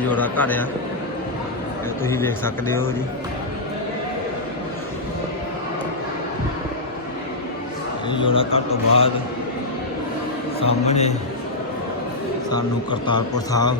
ਜੋੜਾ ਘਰ ਆ। ਇਹ ਤੁਸੀਂ ਵੇਖ ਸਕਦੇ ਹੋ ਜੀ। ਇਹ ਜੋੜਾ ਘਰ ਤੋਂ ਬਾਅਦ ਸਾਹਮਣੇ ਸਾਨੂੰ ਕਰਤਾਰਪੁਰ ਸਾਹਿਬ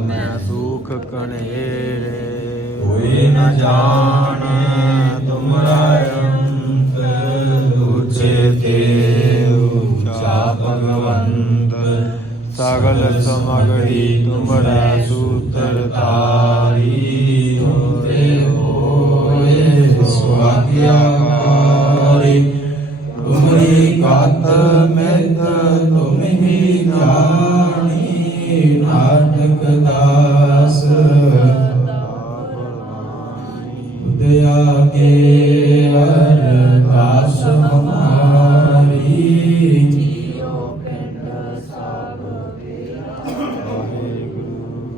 ਮੈਂ ਸੁਖ ਕਣੇਰੇ ਕੋਈ ਨ ਜਾਣੈ ਤੁਮਰਾ ਅੰਤ, ਉੱਚੇ ਤੇ ਉੱਚਾ ਭਗਵੰਤ। ਸਗਲ ਸਮਗਰੀ ਤੁਮਰਾ ਸੂਤਰ ਤਾਰੀ ਹੁੰਦੇ ਹੋਏ ਸੁਆਗਿਆਕਾਰੀ ਤੁਮਰੀ ਤੁਮਹੀ ਜਾਣੀ ਨਾਟਕ ਉਦਿਆ ਕੇ ਅਰਦਾਸ ਹਮਾਰੀ।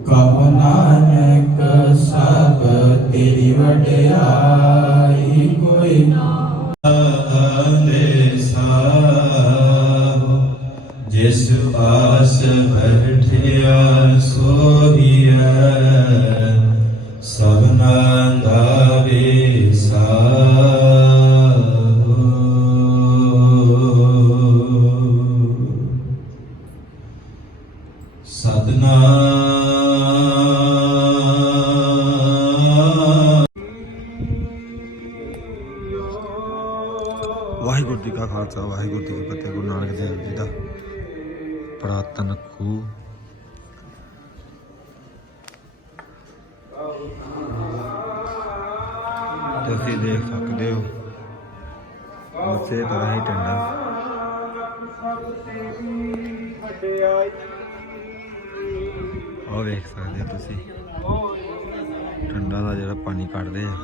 ਕਹੋ ਨਾਨਕ ਸਭ ਤੇਰੀ ਵਡਿਆਈ ਵਾਹਿਗੁਰੂ ਜੀ ਕਾ ਖਾਲਸਾ, ਵਾਹਿਗੁਰੂ ਜੀ ਕੀ ਫਤਿਹ, ਗੁਰੂ ਨਾਨਕ ਦੇਵ ਜੀ ਦਾ ਪ੍ਰਾਤਨ ਖੂਹ। ਤੁਸੀਂ ਦੇਖ ਸਕਦੇ ਹੋ ਉਸੇ ਤਰ੍ਹਾਂ ਹੀ ਟੰਡਾ। ਉਹ ਵੇਖ ਸਕਦੇ ਹੋ ਤੁਸੀਂ। ਠੰਡਾ ਦਾ ਜਿਹੜਾ ਪਾਣੀ ਕੱਢਦੇ ਆ।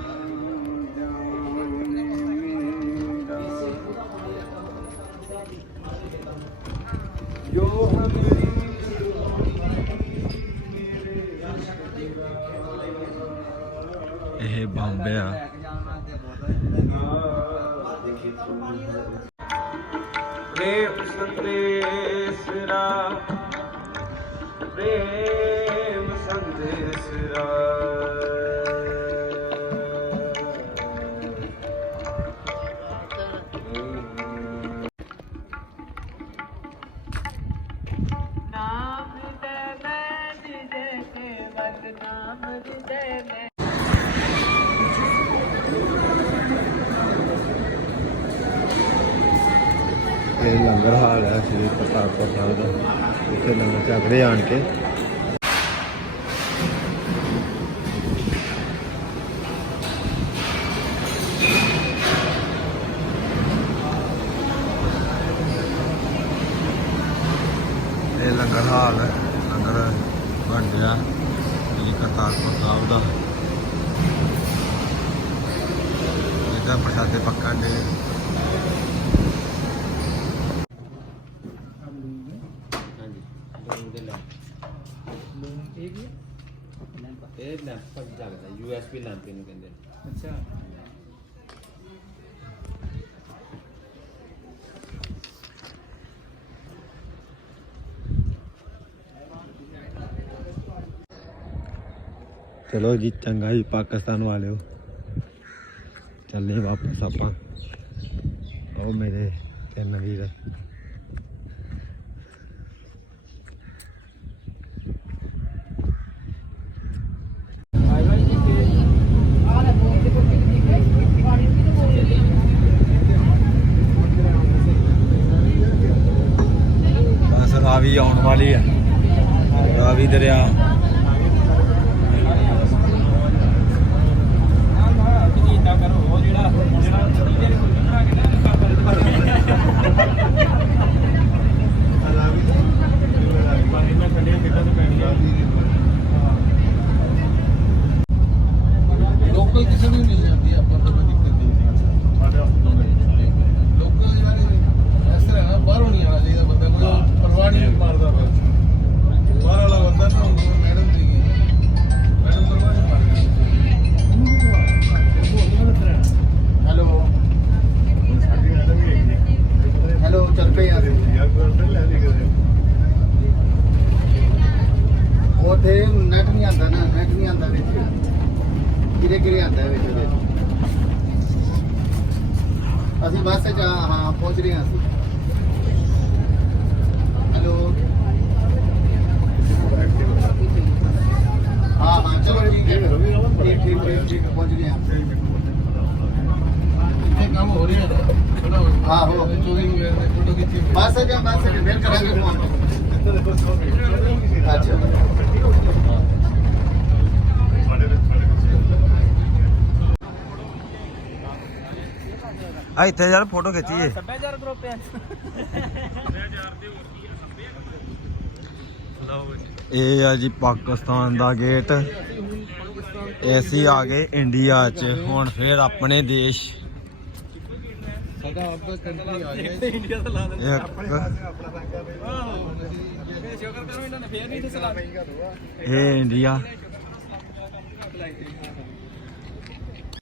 ਇਹ ਬੰਬ ਆ। ਪ੍ਰੇਮ ਸੰਦੇਸਰਾ ਪ੍ਰੇਮ ਮੈਂ ਇਹ ਲੰਗਰ ਹਾਲ ਹੈ ਸ੍ਰੀ ਕਰਤਾਰਪੁਰ ਸਾਹਿਬ ਦਾ। ਇੱਥੇ ਲੰਗਰ ਚੱਕਦੇ ਆਣ ਕੇ। ਇਹ ਲੰਗਰ ਹਾਲ ਹੈ, ਲੰਗਰ ਬਣ ਗਿਆ ਸ੍ਰੀ ਕਰਤਾਰਪੁਰ ਸਾਹਿਬ ਦਾ। ਇਹਦਾ ਪ੍ਰਸ਼ਾਦੇ ਪੱਕਣ ਦੇ ਇਹ ਲੈਂਪ ਪਰ ਜਗਦਾ ਯੂਐਸਬੀ ਲੈਂਪ ਇਹਨੂੰ ਕਹਿੰਦੇ ਨੇ ਅੱਛਾ ਚਲੋ ਜੀ ਚੰਗਾ ਜੀ ਪਾਕਿਸਤਾਨ ਵਾਲਿਓ ਚੱਲੇ ਵਾਪਸ ਆਪਾਂ ਉਹ ਮੇਰੇ ਤਿੰਨ ਵੀਰ ਨਦੀ ਆਉਣ ਵਾਲੀ ਹੈ ਰਾਵੀ ਦਰਿਆ। ਲੋਕਲ ਕਿਸੇ ਨੂੰ ਨਹੀਂ ਉੱਥੇ ਨੈਟ ਨਹੀਂ ਆਂਦਾ ਨਾ ਨੈਟ ਨਹੀਂ ਆਂਦਾ ਵਿੱਚ। ਗਿਰੇ ਗਿਰੇ ਆਂਦਾ ਵਿੱਚ ਅਸੀਂ ਬੱਸ 'ਚ ਹਾਂ ਪਹੁੰਚ ਰਹੇ ਹਾਂ ਅਸੀਂ। ਹੈਲੋ? ਹਾਂ ਹਾਂ ਚਲੋ ਠੀਕ ਠੀਕ ਠੀਕ ਠੀਕ ਪਹੁੰਚ ਗਏ ਹਾਂ। ਕੰਮ ਹੋ ਰਿਹਾ ਹੈ ਹਾਂ ਹੋ। ਬੱਸ ਜਾਂ ਬੱਸ ਜੇ ਕਰਾਂਗੇ ਫੋਨ ਅੱਛਾ। ਆ ਇੱਥੇ ਯਾਰ ਫੋਟੋ ਖਿੱਚੀਏ। ਸੱਭਿਆਚਾਰ ਗਰੁੱਪ ਹੈ। ਇਹ ਆ ਜੀ ਪਾਕਿਸਤਾਨ ਦਾ ਗੇਟ। ਅਸੀਂ ਆ ਗਏ ਇੰਡੀਆ 'ਚ। ਹੁਣ ਫੇਰ ਆਪਣੇ ਦੇਸ਼ ਸਾਡਾ ਆਪਦਾ ਕੰਟਰੀ ਆ ਗਿਆ। ਇੰਡੀਆ ਦਾ ਲਾ ਦੇ ਇੱਕ ਸ਼ੁਕਰ ਕਰੋ ਇਹਨਾਂ ਨੇ ਫੇਰ ਨਹੀਂ ਦੱਸਣਾ ਇਹ ਇੰਡੀਆ